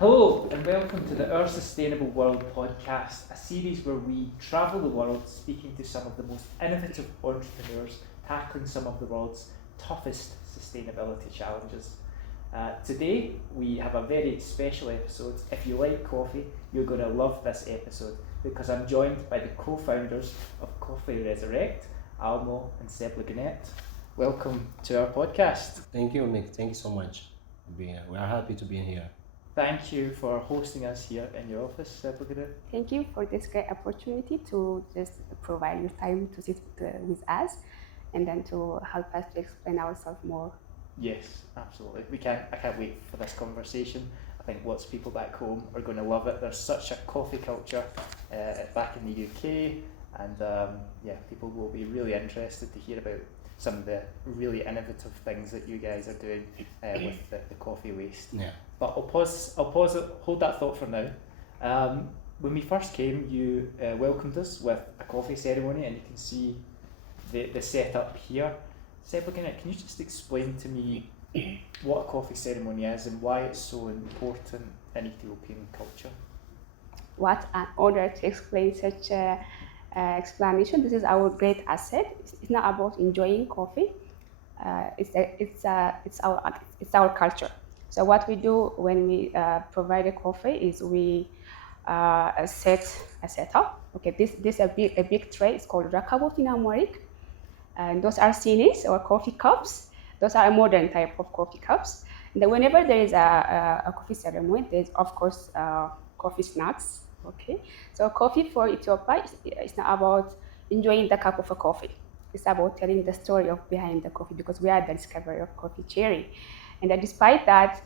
Hello and welcome to the Our Sustainable World podcast, a series where we travel the world speaking to some of the most innovative entrepreneurs tackling some of the world's toughest sustainability challenges. Today we have a very special episode. If you like coffee, you're going to love this episode because I'm joined by the co-founders of COFFEE RESURRECT, Almaw and Seblegenet. Welcome to our podcast. Thank you, Nick. Thank you so much for being here. We are happy to be here. Thank you for hosting us here in your office, Seblegenet. Thank you for this great opportunity to just provide your time to sit with us and then to help us to explain ourselves more. Yes, absolutely. I can't wait for this conversation. I think lots of people back home are going to love it. There's such a coffee culture back in the UK, and people will be really interested to hear about some of the really innovative things that you guys are doing with the coffee waste. Yeah. But I'll pause it, hold that thought for now. When we first came, you welcomed us with a coffee ceremony, and you can see the setup here. Seblegenet, can you just explain to me what a coffee ceremony is and why it's so important in Ethiopian culture? What an honor to explain such explanation. This is our great asset. It's not about enjoying coffee. It's our culture. So what we do when we provide a coffee is we set a setup. Okay, this is a big tray. It's called rakabot in Amharic, and those are sinis or coffee cups. Those are a modern type of coffee cups. And then whenever there is a coffee ceremony, there's of course coffee snacks. Okay, so coffee for Ethiopia is not about enjoying the cup of a coffee. It's about telling the story of behind the coffee, because we are the discoverer of coffee cherry. And despite that,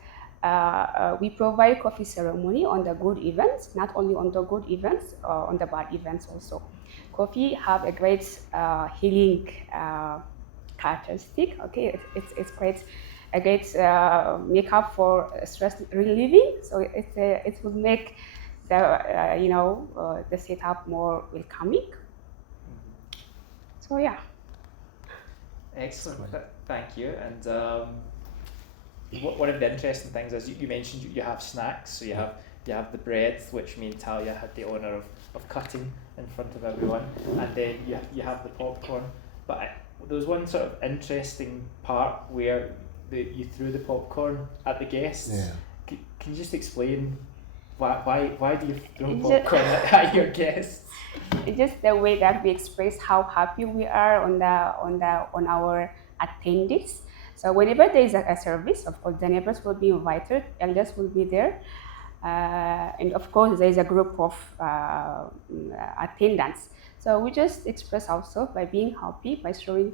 we provide coffee ceremony on the good events, not only on the good events, on the bad events also. Coffee have a great healing characteristic. Okay, it's quite a great makeup for stress relieving. So it will make the setup more welcoming. So yeah. Excellent, thank you. And one of the interesting things is you mentioned you have snacks. So you have the bread, which me and Talia had the honour of cutting in front of everyone, and then you have the popcorn. But there was one sort of interesting part where you threw the popcorn at the guests. Yeah. Can you just explain why do you throw popcorn at your guests? It's just the way that we express how happy we are on our attendees. So whenever there is a service, of course the neighbors will be invited, elders will be there, and of course there is a group of attendants. So we just express ourselves by being happy, by throwing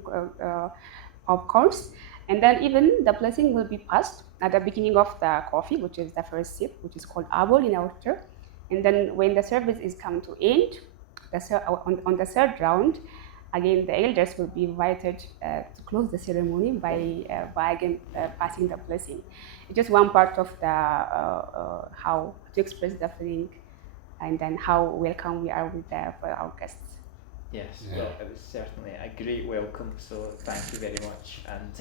popcorns, and then even the blessing will be passed at the beginning of the coffee, which is the first sip, which is called abol in our term. And then when the service is come to end, on the third round, again the elders will be invited to close the ceremony by again passing the blessing. It's just one part of the how to express the feeling, and then how welcome we are for our guests. Yes, Yeah. well, it was certainly a great welcome, so thank you very much. And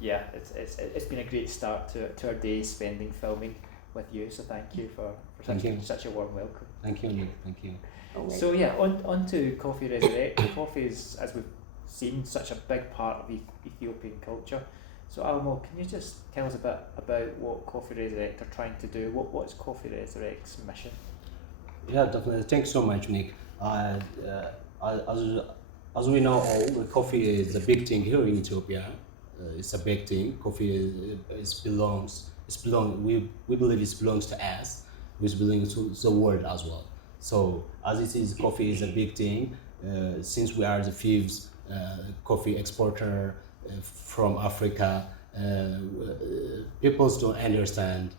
it's been a great start to our day spending filming with you, so thank you for such a warm welcome. Thank you, Nick. Thank you. So yeah, on to COFFEE RESURRECT. Coffee is, as we've seen, such a big part of Ethiopian culture. So Almaw, can you just tell us a bit about what COFFEE RESURRECT are trying to do? What's COFFEE RESURRECT's mission? Yeah, definitely. Thanks so much, Nick. As we know all, coffee is a big thing here in Ethiopia. It's a big thing. Coffee we believe it belongs to us, which belongs to the world as well. So as it is, coffee is a big thing. Since we are the fifth coffee exporter from Africa, people don't understand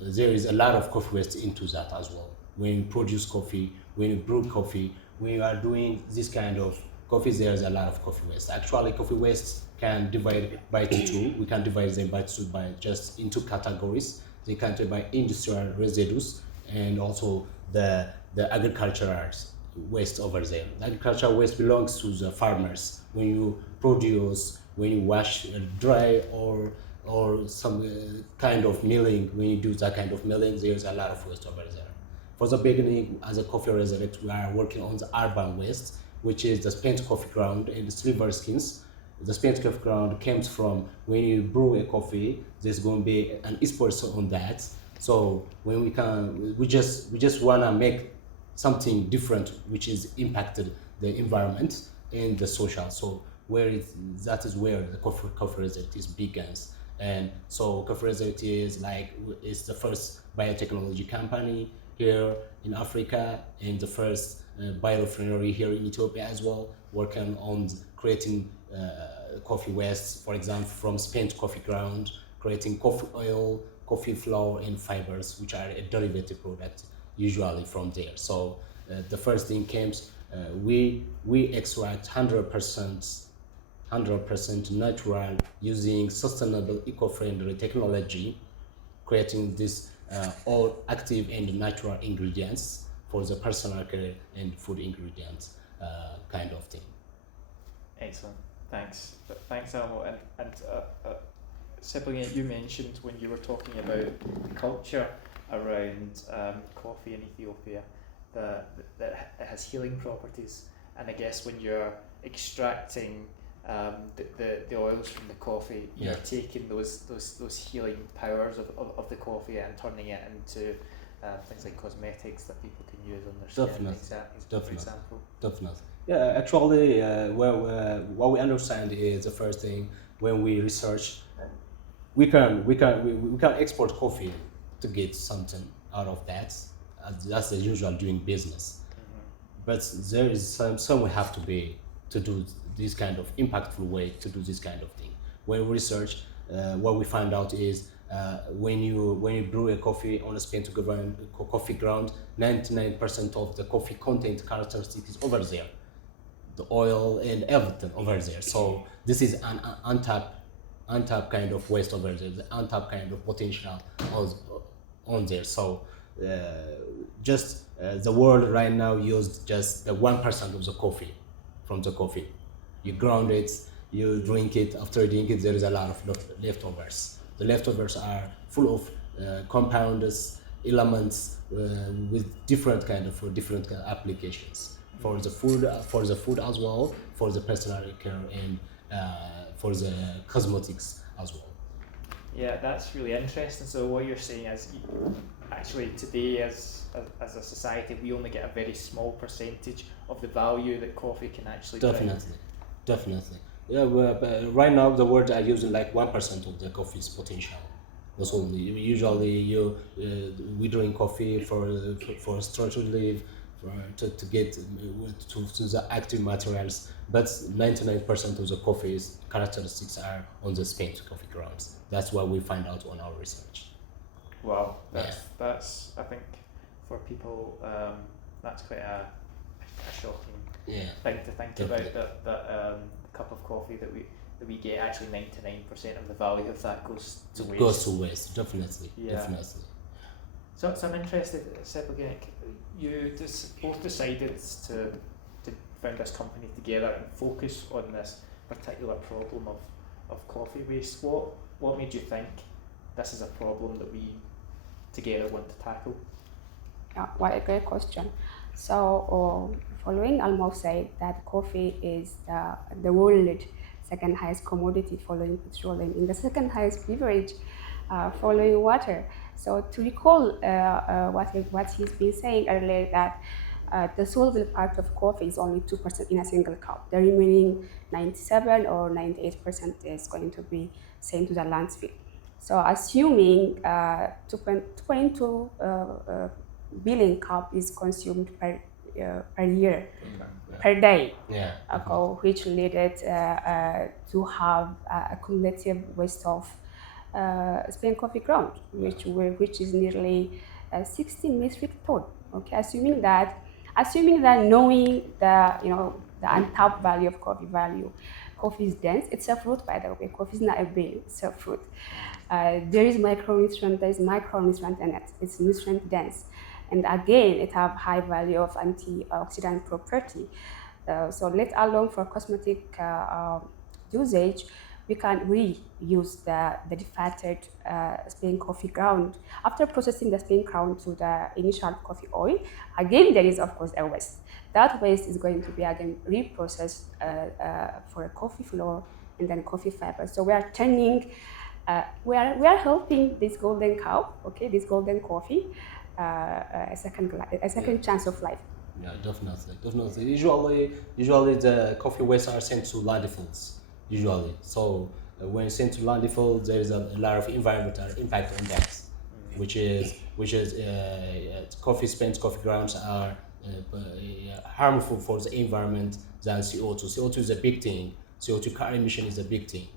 there is a lot of coffee waste into that as well. When you produce coffee, when you brew coffee, when you are doing this kind of coffee, there's a lot of coffee waste. Actually, coffee waste can divide by two. We can divide them by just into categories. They can divide by industrial residues and also the agricultural waste over there. Agricultural waste belongs to the farmers. When you produce, when you wash, dry, or or some kind of milling. When you do that kind of milling, there's a lot of waste over there. For the beginning, as a Coffee Resurrect, we are working on the urban waste, which is the spent coffee ground and the silver skins. The spent coffee ground comes from when you brew a coffee. There's going to be an esports on that. So when we just wanna make something different, which is impacted the environment and the social. So that is where the coffee resurrect is begins. And so coffee resurrect is the first biotechnology company here in Africa and the first biorefinery here in Ethiopia as well, working on creating coffee waste, for example, from spent coffee ground, creating coffee oil, coffee flour, and fibers, which are a derivative product usually from there. So the first thing comes, we extract 100% natural using sustainable eco-friendly technology, creating this all active and natural ingredients for the personal care and food ingredients kind of thing. Excellent, thanks. Thanks, Almaw. And Seblegenet, you mentioned when you were talking about the culture around coffee in Ethiopia that it has healing properties, and I guess when you're extracting the oils from the coffee, you're taking those healing powers of the coffee and turning it into things like cosmetics that people can use on their skin. For example. Definitely. Yeah, actually, what we understand is the first thing when we research, we can export coffee to get something out of that. That's the usual doing business. But there is some we have to be to do this kind of impactful way to do this kind of thing. When we research, what we find out is when you brew a coffee on a spent coffee ground, 99% of the coffee content characteristic is over there, the oil and everything over there. So this is an untapped kind of waste over there, the untapped kind of potential on there. So the world right now used just the 1% of the coffee from the coffee. You ground it, you drink it. After drinking it, there is a lot of leftovers. The leftovers are full of compounds, elements with different applications for the food as well, for the personal care, and for the cosmetics as well. Yeah, that's really interesting. So what you're saying is, actually today as a society, we only get a very small percentage of the value that coffee can actually bring. Definitely. Yeah, but right now the world are using like 1% of the coffee's potential. That's only. Usually we drink coffee for stress relief, to get to the active materials, but 99% of the coffee's characteristics are on the spent coffee grounds. That's what we find out on our research. Wow, that's I think for people that's quite a shocking thing to think about, that cup of coffee that we get, actually 99% of the value of that goes to waste. Goes to waste, definitely. So I'm interested, Seblegenet, you both decided to found this company together and focus on this particular problem of coffee waste. What made you think this is a problem that we together want to tackle? Yeah, what a great question. So following Almaw said that coffee is the world second highest commodity following petroleum, in the second highest beverage following water. So to recall what he's been saying earlier, that the soluble part of coffee is only 2% in a single cup. The remaining 97 or 98% is going to be sent to the landfill. So assuming 2.2 billion cup is consumed per year, per day, which led to have a cumulative waste of spent coffee ground, which is nearly 60 metric ton. Okay, assuming that knowing the untapped value of coffee value. Coffee is dense. It's a fruit, by the way. Coffee is not a bean. It's a fruit. There is micronutrient in it. It's nutrient dense, and again, it have high value of antioxidant property. So let alone for cosmetic usage, we can reuse the defatted spring coffee ground. After processing the spring ground to the initial coffee oil, again there is of course a waste. That waste is going to be again reprocessed for a coffee flour and then coffee fiber. So we are turning, we are helping this golden cow, okay, this golden coffee, a second chance of life. Yeah, definitely. Usually the coffee wastes are sent to landfills. Usually, so when sent to landfill, there is a lot of environmental impact on that, which is coffee grounds are harmful for the environment than CO2. CO2 is a big thing. CO2 car emission is a big thing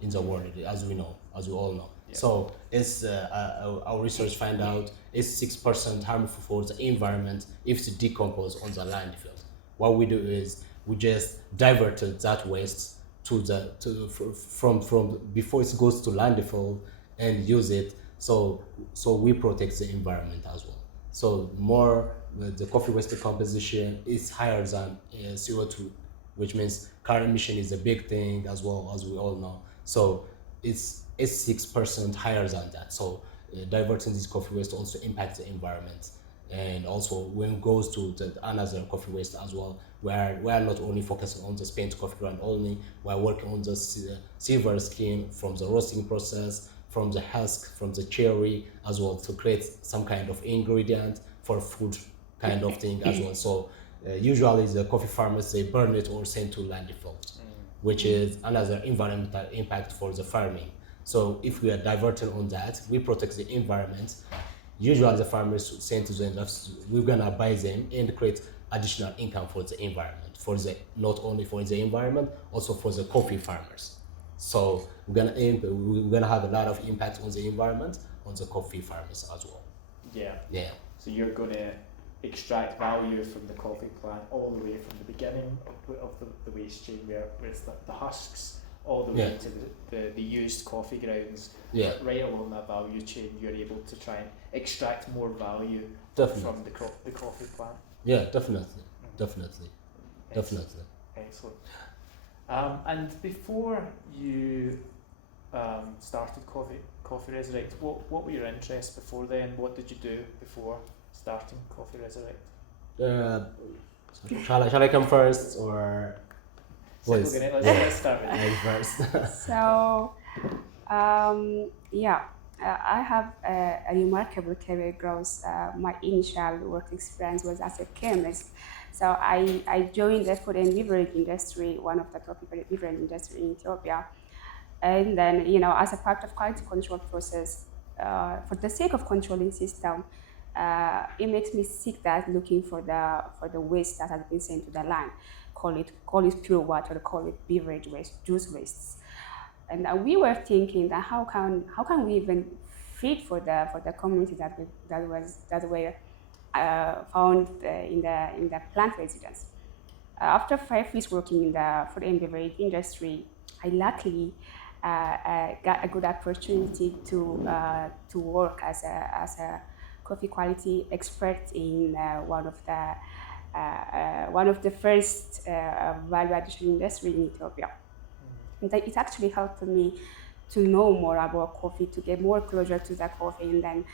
in the world, as we know, as we all know. Yeah. So it's our research find out it's 6% harmful for the environment if it's decomposed on the landfill. What we do is we just diverted that waste from before it goes to landfill and use it. So we protect the environment as well. So more the coffee waste composition is higher than CO2, which means carbon emission is a big thing as well, as we all know. So it's 6% higher than that. So diverting this coffee waste also impacts the environment. And also when it goes to another coffee waste as well, we are not only focusing on the spent coffee ground only, we are working on the silver skin from the roasting process, from the husk, from the cherry as well, to create some kind of ingredient for food kind of thing as well. So usually the coffee farmers, they burn it or send to landfill, which is another environmental impact for the farming. So if we are diverting on that, we protect the environment. Usually the farmers send to them, we're gonna buy them and create additional income for the environment, not only for the environment, also for the coffee farmers. So we're gonna have a lot of impact on the environment, on the coffee farmers as well. Yeah. So you're gonna extract value from the coffee plant all the way from the beginning of the waste chain, where it's the husks, all the way to the used coffee grounds. Right along that value chain, you're able to try and extract more value from the coffee plant. Yeah, definitely. Excellent. And before you started Coffee Resurrect, what were your interests before then? What did you do before starting Coffee Resurrect? Shall I come first, or please? Let's start with you first. So, I have a remarkable career growth. My initial work experience was as a chemist. So I joined the food and beverage industry, one of the top beverage industry in Ethiopia. And then, as a part of quality control process, for the sake of controlling system, it makes me sick that looking for the waste that has been sent to the land. Call it pure water, call it beverage waste, juice wastes. And we were thinking that how can we even feed for the community that were found in the plant residence. After 5 years working in the food and beverage industry, I luckily got a good opportunity to work as a coffee quality expert in one of the first value addition industry in Ethiopia. And it actually helped me to know more about coffee, to get more closer to the coffee, and then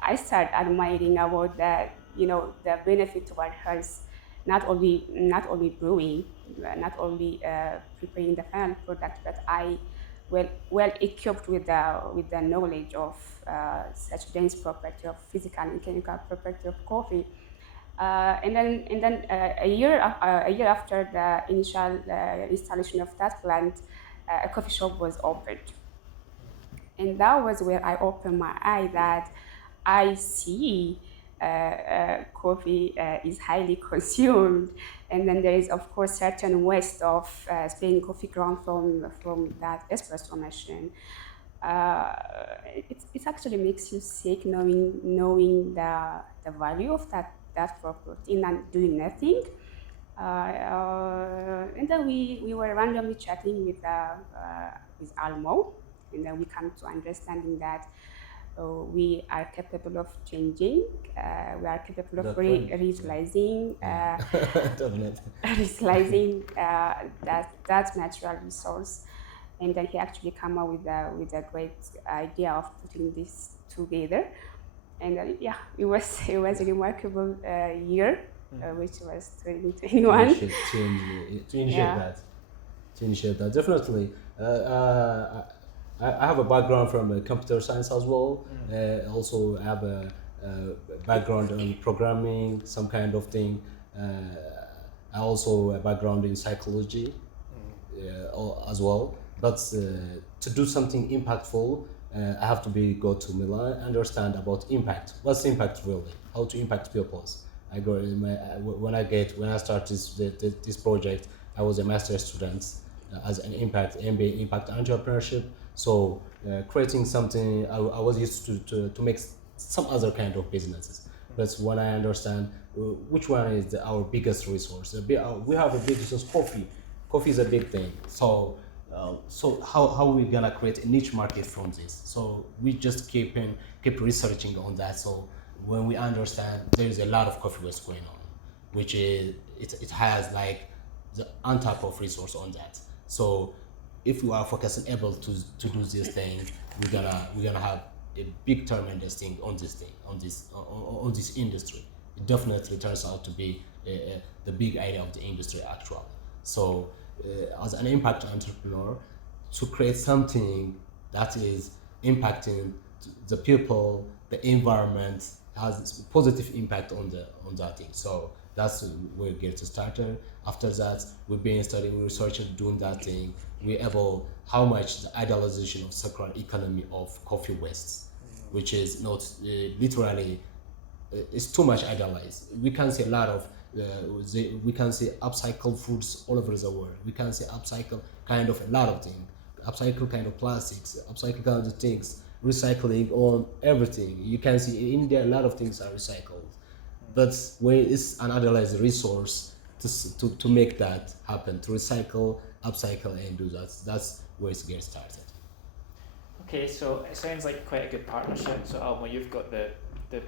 I started admiring about the benefit to our health, not only brewing, not only preparing the final product, but I well equipped with the knowledge of such dense property of physical and chemical property of coffee. And then a year after the initial installation of that plant, a coffee shop was opened, and that was where I opened my eye that I see coffee is highly consumed, and then there is of course certain waste of spilling coffee ground from that espresso machine. It actually makes you sick knowing the value of that property and doing nothing. And then we were randomly chatting with Almaw, and then we come to understanding that we are capable of changing, we are capable of reutilizing that natural resource and then he actually came up with a great idea of putting this together. And yeah, it was a remarkable year, which was 2021. To initiate that, definitely. I have a background from computer science as well. Also have a background in programming, some kind of thing. I also a background in psychology as well. But to do something impactful, I have to go to Milan, understand about impact. What's impact really? How to impact people? I go in when I start this project. I was a master's student as an MBA impact entrepreneurship. So creating something, I was used to make some other kind of businesses. But when I understand which one is our biggest resource, we have a big resource, coffee. Coffee is a big thing. So how are we gonna create a niche market from this? So we just keep researching on that. So when we understand there's a lot of coffee waste going on, which is it has like the untap of resource on that. So if we are focusing able to do this thing, we're gonna have a big tremendous thing on this industry. It definitely turns out to be the big idea of the industry actually. So as an impact entrepreneur, to create something that is impacting the people, the environment, has positive impact on that thing. So that's where we get started. After that, we've been studying, researching, doing that thing. We evolve how much the idealization of circular economy of coffee wastes, which is not literally, it's too much idealized. We can see a lot of we can see upcycle foods all over the world. We can see upcycle kind of a lot of things, upcycle kind of plastics, upcycle kind of things, recycling on everything. You can see in India a lot of things are recycled, but where it's an idealized resource to make that happen, to recycle, upcycle, and do that. That's where it gets started. Okay, so it sounds like quite a good partnership. So Almaw, you've got the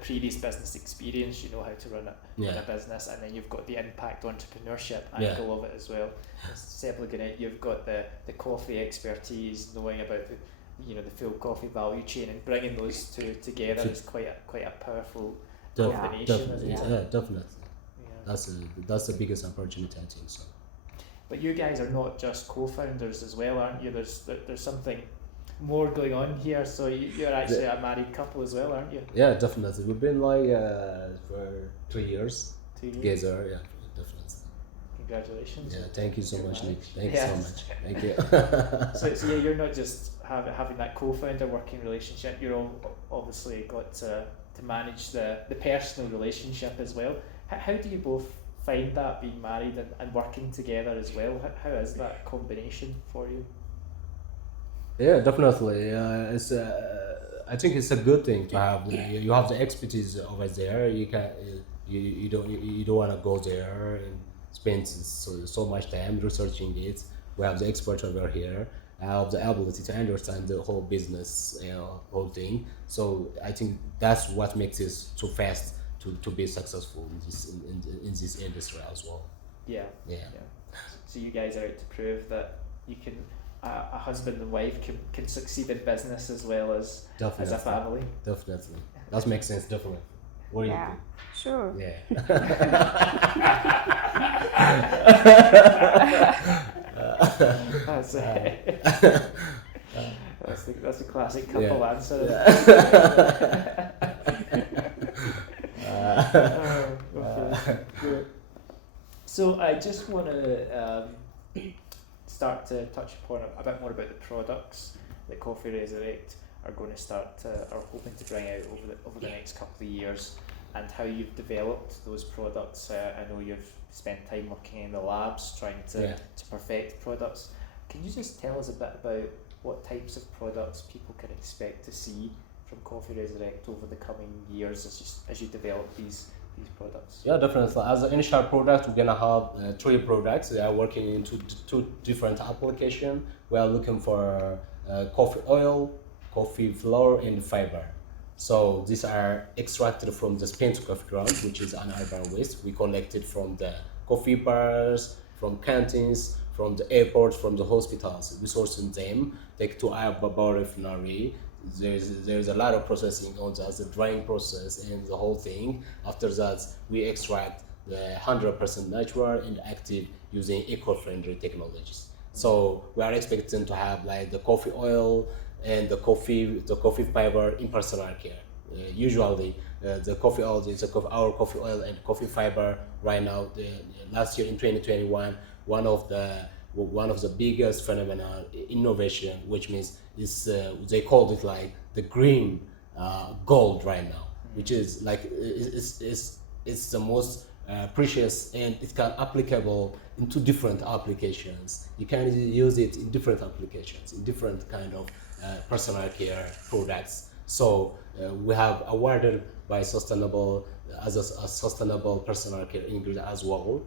previous business experience, you know how to run a business, and then you've got the impact entrepreneurship angle of it as well. Seblegenet, you've got the coffee expertise, knowing about the full coffee value chain, and bringing those two together is quite a powerful combination. Yeah, definitely. Yeah. That's the biggest opportunity, I think so. But you guys are not just co-founders as well, aren't you? There's something more going on here, so you're actually a married couple as well, aren't you? Yeah, definitely. We've been like for 3 years together. Yeah, definitely. Congratulations. Yeah, thank you so much, Nick. Thank you so much. Thank you. So yeah, you're not just having that co-founder working relationship. You're obviously got to manage the personal relationship as well. How do you both find that, being married and working together as well? How is that combination for you? Yeah, definitely. I think it's a good thing to have. You have the expertise over there. You can you don't want to go there and spend so much time researching it. We have the expert over here. I have the ability to understand the whole business, whole thing. So I think that's what makes it so fast to be successful in this industry as well. Yeah. So you guys are out to prove that you can. A husband and wife can succeed in business as well as a family. Definitely. That makes sense, definitely. What do you think? Sure. Yeah. That's a classic couple answer. Okay. So I just want to start to touch upon a bit more about the products that Coffee Resurrect are going to are hoping to bring out over the next couple of years, and how you've developed those products. I know you've spent time working in the labs trying to perfect products. Can you just tell us a bit about what types of products people can expect to see from Coffee Resurrect over the coming years as you develop these products? Yeah, definitely. As an initial product, we're gonna have 3 products. They are working into 2 different applications. We are looking for coffee oil, coffee flour, and fiber. So these are extracted from the spent coffee ground, which is an urban waste. We collect it from the coffee bars, from canteens, from the airports, from the hospitals. We sourcing them, take to our biorefinery. There's a lot of processing on that, the drying process and the whole thing. After that, we extract the 100% natural and active using eco-friendly technologies. So we are expecting to have like the coffee oil and the coffee fiber in personal care. Usually, the coffee oil is our coffee oil and coffee fiber right now. Last year in 2021, one of the biggest phenomenon innovation, which means is they called it like the green gold right now, which is like it's the most precious, and it can applicable into different applications. You can use it in different applications, in different kind of personal care products. So we have awarded by sustainable as a sustainable personal care ingredient as well.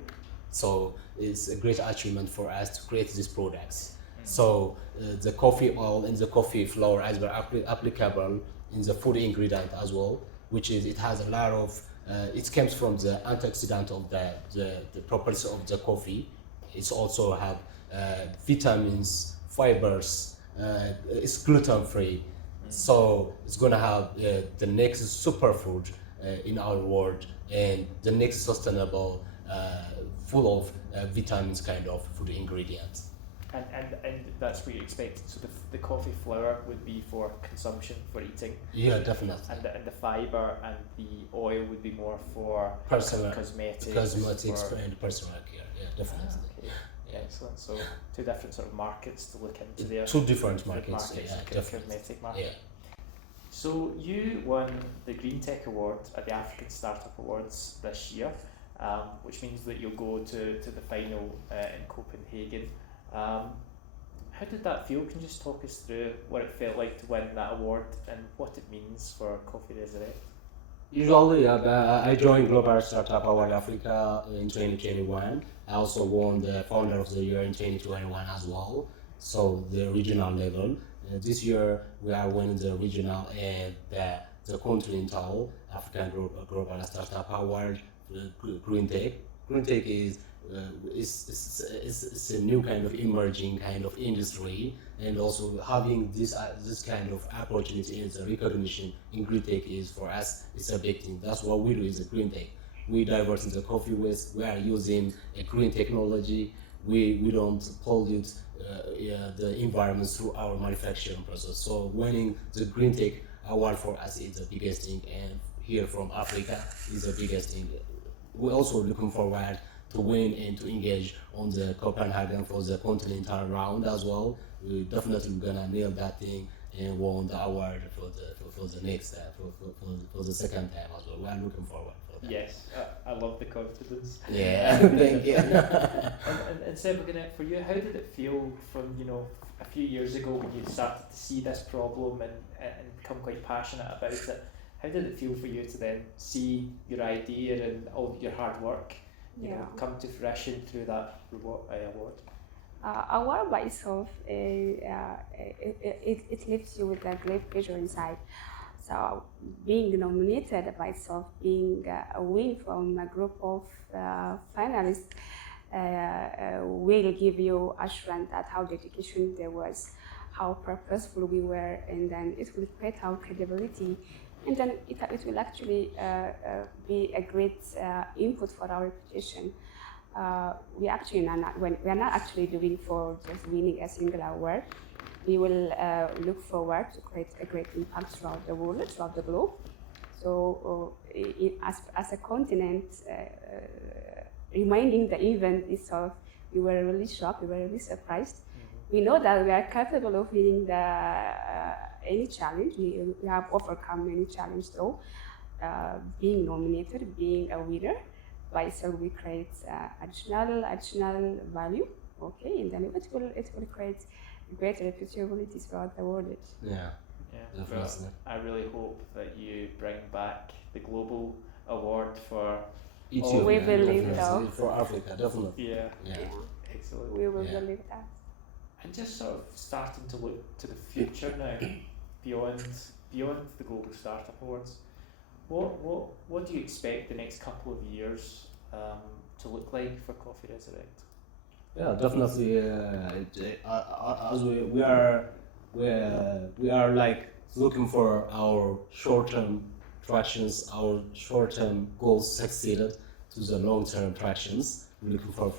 So it's a great achievement for us to create these products. So the coffee oil and the coffee flour as well applicable in the food ingredient as well, which is it has a lot of it comes from the antioxidant of the properties of the coffee. It's also have vitamins, fibers. It's gluten free, so it's gonna have the next superfood in our world, and the next sustainable, full of vitamins kind of food ingredients. And that's what you expect. So the coffee flour would be for consumption, for eating. Yeah, definitely. And the fiber and the oil would be more for Personal cosmetics. And personal care. Yeah, definitely. Okay. Yeah. Excellent. So two different sort of markets to look into there. Two different Food markets. Yeah, and definitely. cosmetic market. Yeah. So you won the Green Tech Award at the African Startup Awards this year, which means that you'll go to the final in Copenhagen. How did that feel? Can you just talk us through what it felt like to win that award and what it means for Coffee Resurrect? Usually, I joined Global Startup Award Africa in 2021. I also won the Founder of the Year in 2021 as well, so the regional level. This year, we are winning the regional and the continental African Global Startup Award, Green Tech. Green Tech is it's a new kind of emerging kind of industry, and also having this kind of opportunity and the recognition in green tech is for us it's a big thing. That's what we do is a green tech. We divert in the coffee waste. We are using a green technology. We don't pollute the environment through our manufacturing process. So winning the green tech award for us is the biggest thing, and here from Africa is the biggest thing. We're also looking forward to win and to engage on the Copenhagen for the continental round as well. We're definitely gonna nail that thing and won the award for the next for the second time as well. We're looking forward for that. Yes, I love the confidence. Yeah, thank you. And Seblegenet, for you, how did it feel from a few years ago when you started to see this problem and become quite passionate about it? How did it feel for you to then see your idea and all your hard work come to fruition through that award? Award by itself, it leaves you with a great pleasure inside. So being nominated by itself, being a win from a group of finalists, will give you assurance that how dedication there was, how purposeful we were, and then it will create our credibility. And then it will actually be a great input for our reputation. We are not actually doing for just winning a single award. We will look forward to create a great impact throughout the world, throughout the globe. So, as a continent, reminding the event itself, we were really shocked. We were really surprised. We know that we are capable of winning any challenge. We have overcome any challenge though. Being nominated, being a winner, by itself we create additional value. Okay, and then it will create great reputability throughout the world. Yeah. Well, I really hope that you bring back the global award for Ethiopia. We believe so. For Africa, definitely. Yeah. Yeah. Excellent. We will believe that. And just sort of starting to look to the future now, beyond the Global Startup Awards, what do you expect the next couple of years to look like for Coffee Resurrect? Yeah, definitely. As we are like looking for our short-term tractions, our short-term goals succeeded to the long-term tractions. We're looking for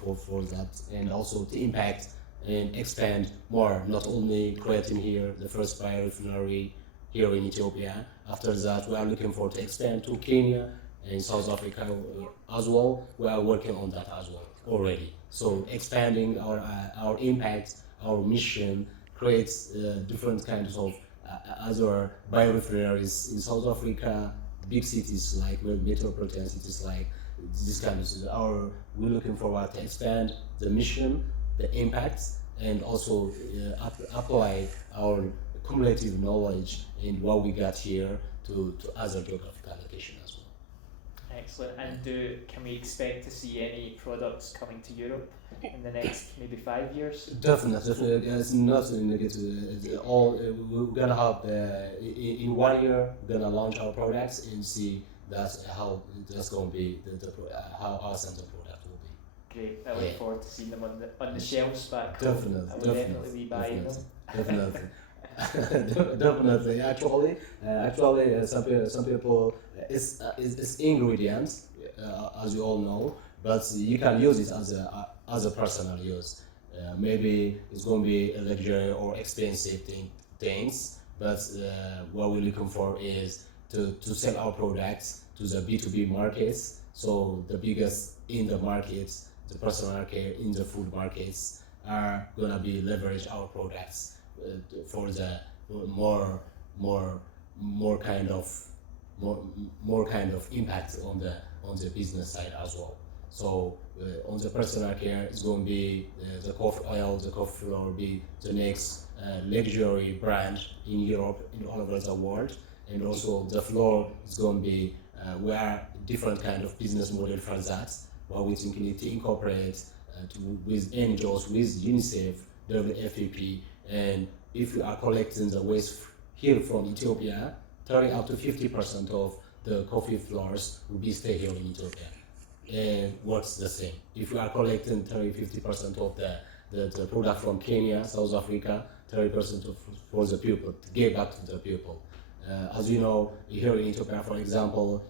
that, and also to impact and expand more. Not only creating here the first biorefinery here in Ethiopia. After that, we are looking for to expand to Kenya and South Africa as well. We are working on that as well already. So expanding our impact, our mission creates different kinds of other biorefineries in South Africa, big cities like metropolitan cities like this kind of cities. We're looking forward to expand the mission, the impacts, and also apply our cumulative knowledge in what we got here to other geographical location as well. Excellent. And can we expect to see any products coming to Europe in the next maybe 5 years? Definitely. It's not negative. It's all we're gonna have in 1 year. We're gonna launch our products and see how that's gonna be how awesome the product will be. Great. I look forward to seeing them on the shelves back home. Definitely. I will definitely be buying them. Definitely. Definitely. Actually, some people it's ingredients, as you all know, but you can use it as a personal use. Maybe it's going to be a luxury or expensive things, but what we're looking for is to sell our products to the B2B markets. So the biggest in the markets, the personal care in the food markets are gonna be leverage our products for the more kind of impact on the business side as well. So on the personal care, it's going to be the coffee oil, the coffee flour will be the next luxury brand in Europe, in all over the world, and also the flour is going to be we are different kind of business model for that. What we think we need to incorporate with NGOs, with UNICEF, WFP, and if we are collecting the waste here from Ethiopia, 30 up to 50% of the coffee flours will be stay here in Ethiopia. And works the same. If we are collecting 30-50% of the product from Kenya, South Africa, 30% for the people, to give back to the people. As you know, here in Ethiopia, for example,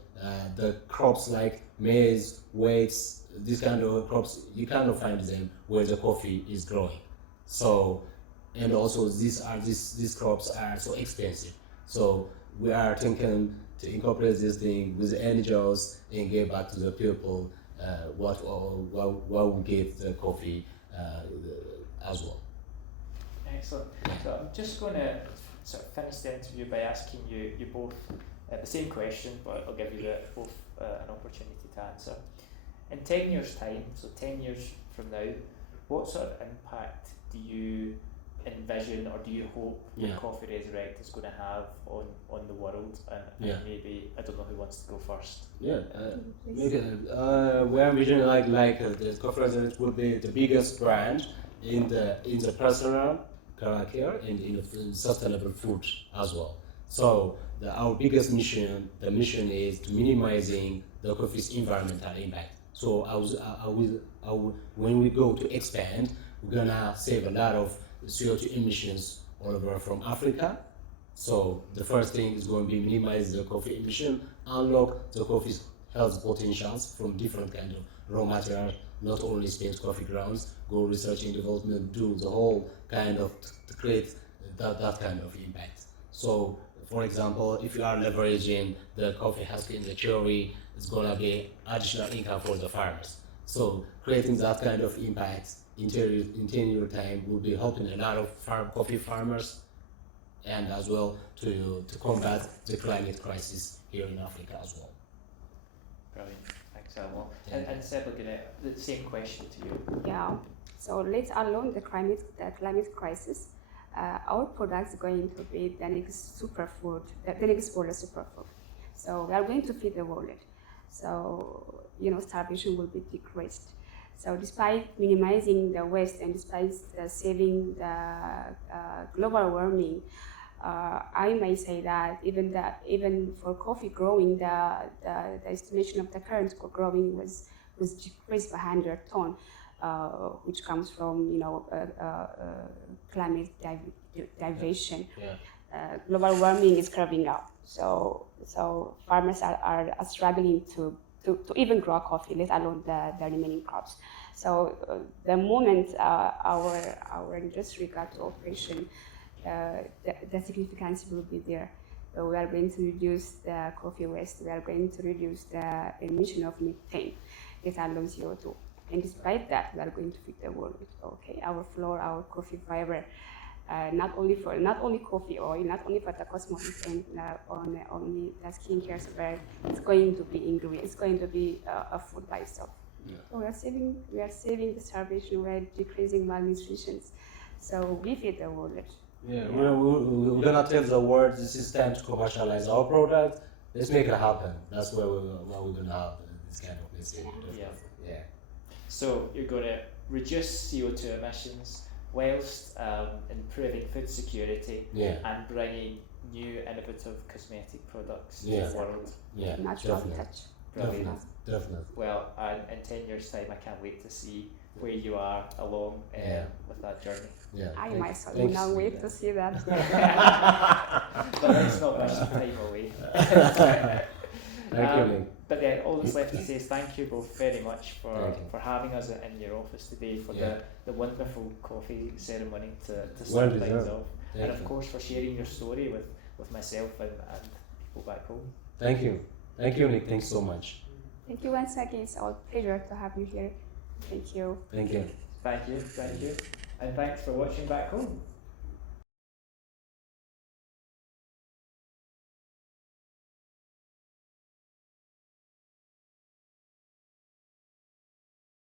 the crops like maize, wheats, these kind of crops, you cannot find them where the coffee is growing. So, and also these crops are so expensive. So we are thinking to incorporate this thing with the NGOs and give back to the people what we give the coffee as well. Excellent. So I'm just going to sort of finish the interview by asking you both the same question, but I'll give you both an opportunity to answer. In 10 years' time, so 10 years from now, what sort of impact do you envision or do you hope that Coffee Resurrect is going to have on the world? And maybe, I don't know who wants to go first. We are envisioning like the Coffee Resurrect would be the biggest brand in the personal care and in sustainable food as well. So our biggest mission, the mission is to minimizing the coffee's environmental impact. So when we go to expand, we're gonna save a lot of CO2 emissions all over from Africa. So the first thing is going to be minimize the coffee emission, unlock the coffee's health potentials from different kind of raw materials, not only spent coffee grounds, go research and development, do the whole kind of to create that kind of impact. So for example, if you are leveraging the coffee husk in the cherry, it's going to be additional income for the farmers. So creating that kind of impact in 10 year time will be helping a lot of coffee farmers and as well to combat the climate crisis here in Africa as well. Brilliant. Thanks, Almaw. And Seblegenet, the same question to you. Yeah. So let alone the climate crisis, our product is going to be the next superfood, the next world superfood. So we are going to feed the world. So starvation will be decreased. So despite minimizing the waste and despite saving the global warming, I may say that even for coffee growing, the estimation of the current for growing was decreased by 100 tons. which comes from climate diversion. Global warming is curving up, so farmers are struggling to even grow coffee, let alone the remaining crops. So the moment our industry got to operation, the significance will be there. So we are going to reduce the coffee waste. We are going to reduce the emission of methane, let alone CO2. And despite that, we are going to feed the world with our flour, our coffee fiber. Not only coffee oil, not only for the cosmetics and only the skincare, but it's going to be ingredients. It's going to be a food by itself. Yeah. So we are saving the starvation. We are decreasing malnutrition. So we feed the world. Yeah, we're gonna tell the world this is time to commercialize our product. Let's make it happen. That's where we're gonna have this kind of message. Yeah. So you're going to reduce CO2 emissions whilst improving food security and bringing new innovative cosmetic products to the world. Yeah, natural touch. Definitely. Well, in 10 years' time, I can't wait to see where you are along with that journey. Yeah. I myself will now wait to see that. But let's not wish the time away. Thank you, Nick. But then all that's left to say is thank you both very much for having us in your office today, for the wonderful coffee ceremony to start things off. And of course for sharing your story with myself and people back home. Thank you. Thank you, Nick. Thanks so much. Thank you once again. It's our pleasure to have you here. Thank you. Thank you. Thank you. And thanks for watching back home.